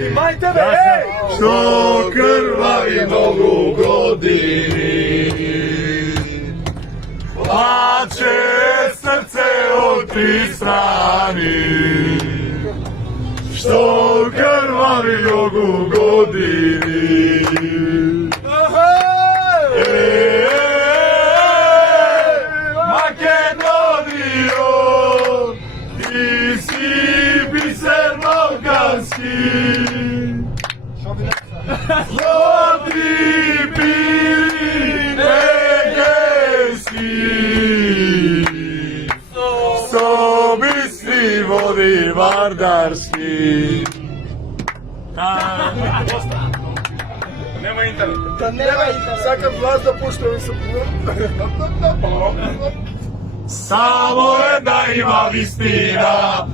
Snimaj tebe, ej! Što krvavi nogu godini, plače srce od tri strani. Što krvavi nogu godini, Makedonijo, ti si biser balkanski. Zloti bili negesi, so bistri vodi vardarski. Nema interneta. Sad kad vlast da pušta, ovim se Samo jedna ima vistina,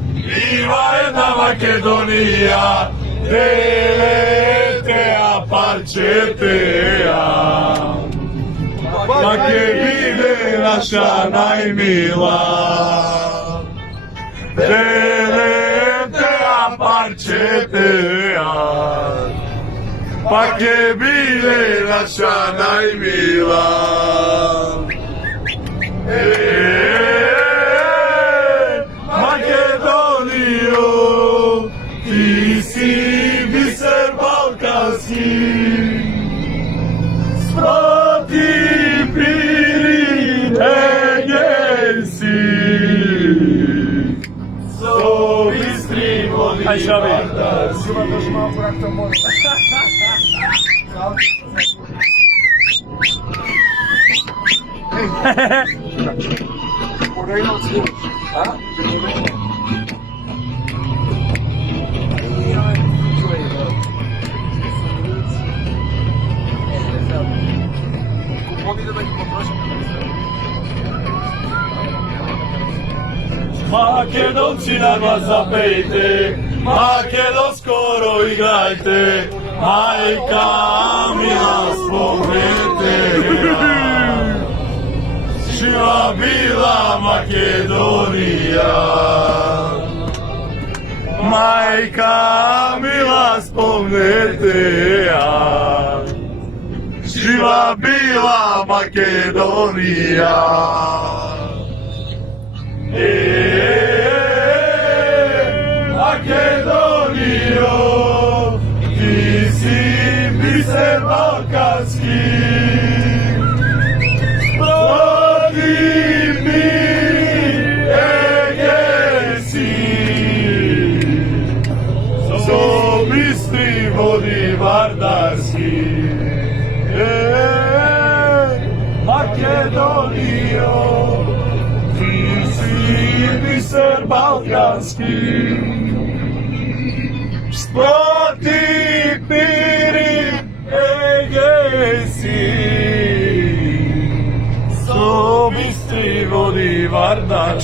ima jedna Makedonija, deletea parčetea. Makedonija naša najmila, deletea parčetea. Makedonija naša najmila. Makedonijo, ti si biser balkanski, sproti bili negesi, so bistri vodi vardarski. Makedonci nama zapejte, Makedon skoro igrajte, majka mila spomenite. Živa bila Makedonija, majka mila spomenite. Živa bila Makedonija. Makedonijo, ti si biser balkanski, sproti bili negesi, so bistri vodi vardarski. Makedonijo, biser balkanski, sproti bili negesi, so bistri vodi vardarski.